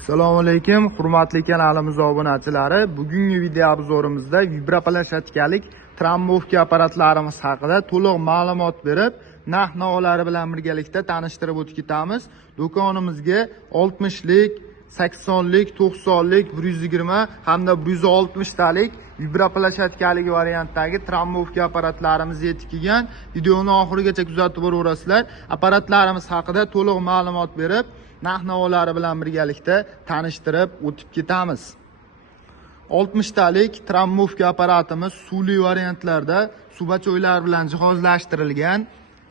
Assalomu alaykum, hurmatli kanalimiz obunachilari. Bugungi video obzorimizda vibraplashadikalik trombovka apparatlarimiz haqida to'liq ma'lumot berib, narx-navolari bilan birgalikda tanishtirib o'tib ketamiz. Do'konimizga 60lik, 80lik, 90lik, 120 hamda 160 talik vibraplashadikalik variantdagi trombovka apparatlarimiz yetib kelgan. Videoni oxirigacha kuzatib boraverasizlar. Apparatlarimiz haqida to'liq ma'lumot berib, narx-navolari bilan birgalikda tanishtirib o'tib ketamiz. 60 talik trombovka apparatimiz suvli variantlarda subachoylar bilan jihozlashtirilgan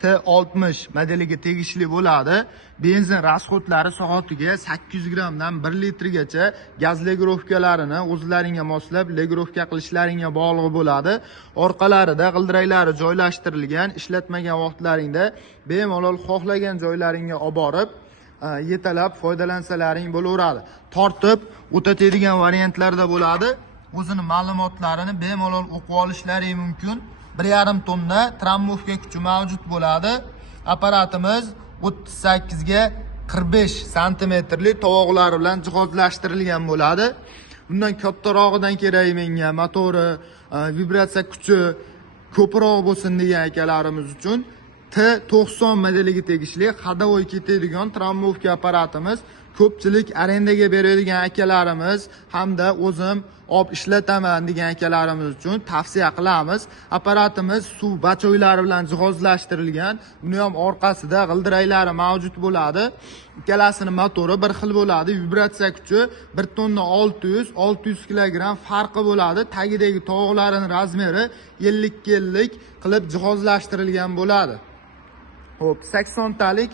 T60 modeliga tegishli bo'ladi. Benzin rasxodlari soatiga 800 grammdan 1 litrgacha gaz legirovkalarini o'zlaringga moslab legirovka qilishlaringga bog'liq bo'ladi. Orqalarida g'ildiraklari joylashtirilgan, ishlatmagan vaqtlaringda bemalol xohlagan joylaringga olib borib yetalab foydalansalaring bo'laveradi. Tortib o'tatadigan variantlarda bo'ladi. O'zini ma'lumotlarini bemalol o'qib olishlari mumkin. 1,5 tonna trombovka kuchi mavjud bo'ladi. Apparatimiz 38 ga 45 santimetrli tovoqlar bilan jihozlashtirilgan bo'ladi. Bundan kattarog'idan kerak menga motori, vibratsiya kuchi ko'proq bo'lsin degan akalarimiz uchun T90 modeliga tegishli hadovoy ketadigan trombovka apparatimiz ko'pchilik arendaga beradigan akalarimiz hamda o'zim olib ishlataman degan akalarimiz uchun tavsiya qilamiz. Apparatimiz suv bachoylari bilan jihozlashtirilgan. Buni ham orqasida g'ildiraklari mavjud bo'ladi. Ikkalasining motori bir xil bo'ladi. Vibratsiya kuchi 1 tonna 600 kilogramm farqi bo'ladi. Tagidagi tovoqlarining razmeri 50 qilib jihozlashtirilgan bo'ladi. Hop, 80 talik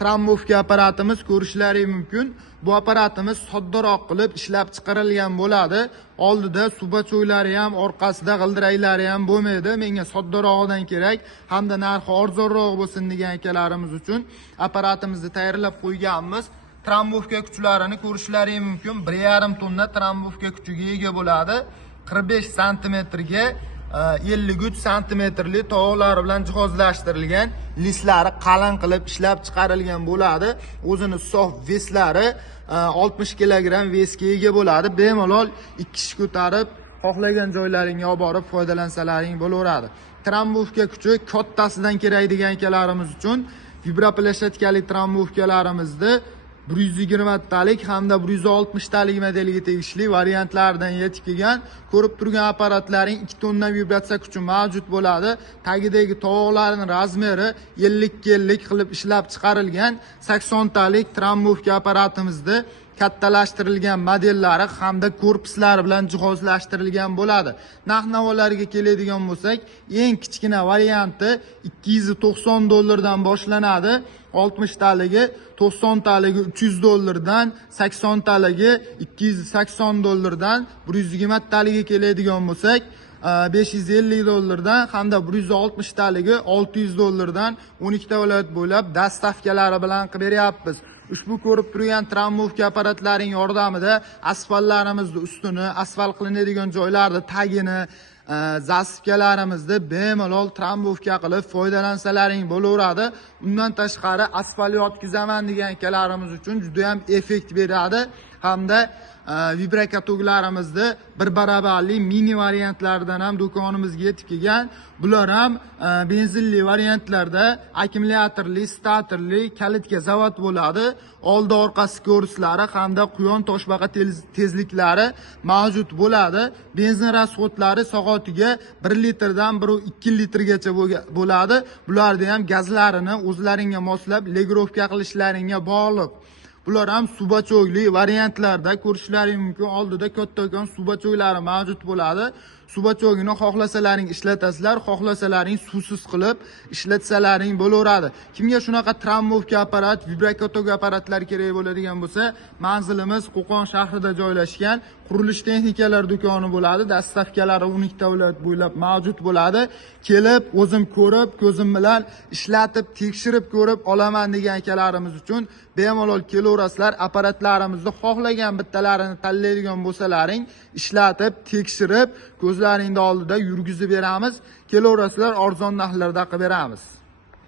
trombovka apparatimiz ko'rishlari mumkin. Bu apparatimiz soddaroq qilib ishlab chiqarilgan bo'ladi. Oldida subachoylari ham, orqasida g'ildiraklari ham bo'lmaydi. Menga soddarog'idan kerak hamda narxi arzonroq bo'lsin degan akalarimiz uchun apparatimizni tayyorlab qo'yganmiz. Trombovka kuchlarini ko'rishlari mumkin. 1,5 tonna trombovka kuchiga ega bo'ladi. 45 santimetrga 53 santimetrli tovoqlar bilan jihozlashtirilgan, lislari qalin qilib ishlab chiqarilgan bo'ladi. O'zini sof veslari 60 kilogramm vesga ega bo'ladi. Bemalol 2 kishi ko'tarib xohlagan joylaringga olib borib foydalansalaring bo'laveradi. Trombovka kuchi kattasidan kerak degan akalarimiz uchun vibraplashadikalik trombovkalarimizni 120 talik hamda 160 talik modeliga tegishli variantlardan yetib kelgan. Ko'rib turgan apparatlaring 2 tonna vibratsiya kuchi mavjud bo'ladi. Tagidagi tovoqlarning razmeri 50 qilib ishlab chiqarilgan 80 talik trombovka apparatimizda kattalashtirilgan modellari hamda korpuslari bilan jihozlashtirilgan bo'ladi. Narx-navolariga keladigan bo'lsak, eng kichkina varianti $290 boshlanadi. 60 taligi, 90 taligi $300, 80 taligi $280, 120 taliga keladigan bo'lsak, $550 hamda 160 taligi $600 12 ta viloyat bo'ylab dastavkalari bilan qilib beryapmiz. Ushbu ko'rib turgan trombovka apparatlarining yordamida asfaltlarimizni ustini, asfalt qilinadigan joylarni tagini, zasifkalarimizni bemalol trombovka qilib foydalansalaring bo'laveradi. Undan tashqari asfalt yotkizaman degan akalarimiz uchun juda ham effekt beradi hamda vibrakatoglarimizni bir barabarli mini variantlardan ham do'konimizga yetib kelgan. Bular ham benzinli variantlarda akkumulyatorli, statorli, kalitga zavod bo'ladi. Oldi orqasi ko'rislari hamda quyon toshbaqa tezliklari mavjud bo'ladi. Benzin rasxodlari soatiga 1 litrdan 1,2 litrgacha bo'ladi. Bularda ham gazlarini o'zlaringga moslab legirovka qilishlaringga bog'liq. Bular ham subachoyli variantlarda ko'rishlari mumkin. Oldida kattakon subachoylari mavjud bo'ladi. Subachoygini xohlasalaring ishlatasizlar, xohlasalaring suvsiz qilib ishlatsalaring bo'laveradi. Kimga shunaqa trombovka apparat, vibrakatog apparatlar kerak bo'ladigan bo'lsa, manzilimiz Qo'qon shahrida joylashgan qurilish texnikalar do'koni bo'ladi. Dastavkalari 12 ta viloyat bo'ylab mavjud bo'ladi. Kelib, o'zim ko'rib, ko'zim bilan ishlatib, tekshirib ko'rib olaman degan akalarimiz uchun bemalol kelaverasizlar. Apparatlarimizni xohlagan bittalarini tanlaydigan bo'lsalaring, ishlatib, tekshirib, ko'zlaringning oldida yurgizib beramiz. Kelaverasizlar, arzon narxlarda qilib beramiz.